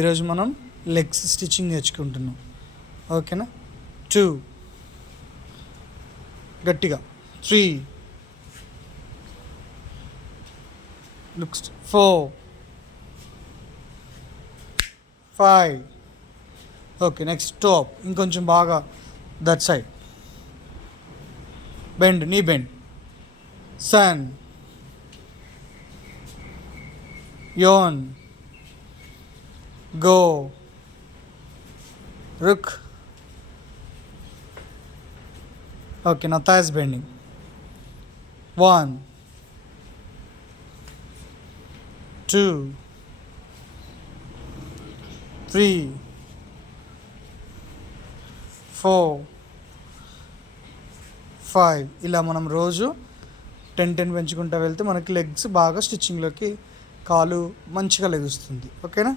ఈరోజు మనం legs stitching నేర్చుకుంటున్నాం. ఓకేనా? 2, గట్టిగా 3, 4, 5. Okay, next top. ఇంకొంచెం బాగా that side bend, knee bend. సన్, yon, go, rook. Okay, now thighs bending. 1, 2, 3, 4, 5. ఇలా మనం రోజు 10 పెంచుకుంటూ వెళ్తే మనకి లెగ్స్ బాగా స్టిచ్చింగ్లోకి కాలు మంచిగా లెగుస్తుంది. ఓకేనా?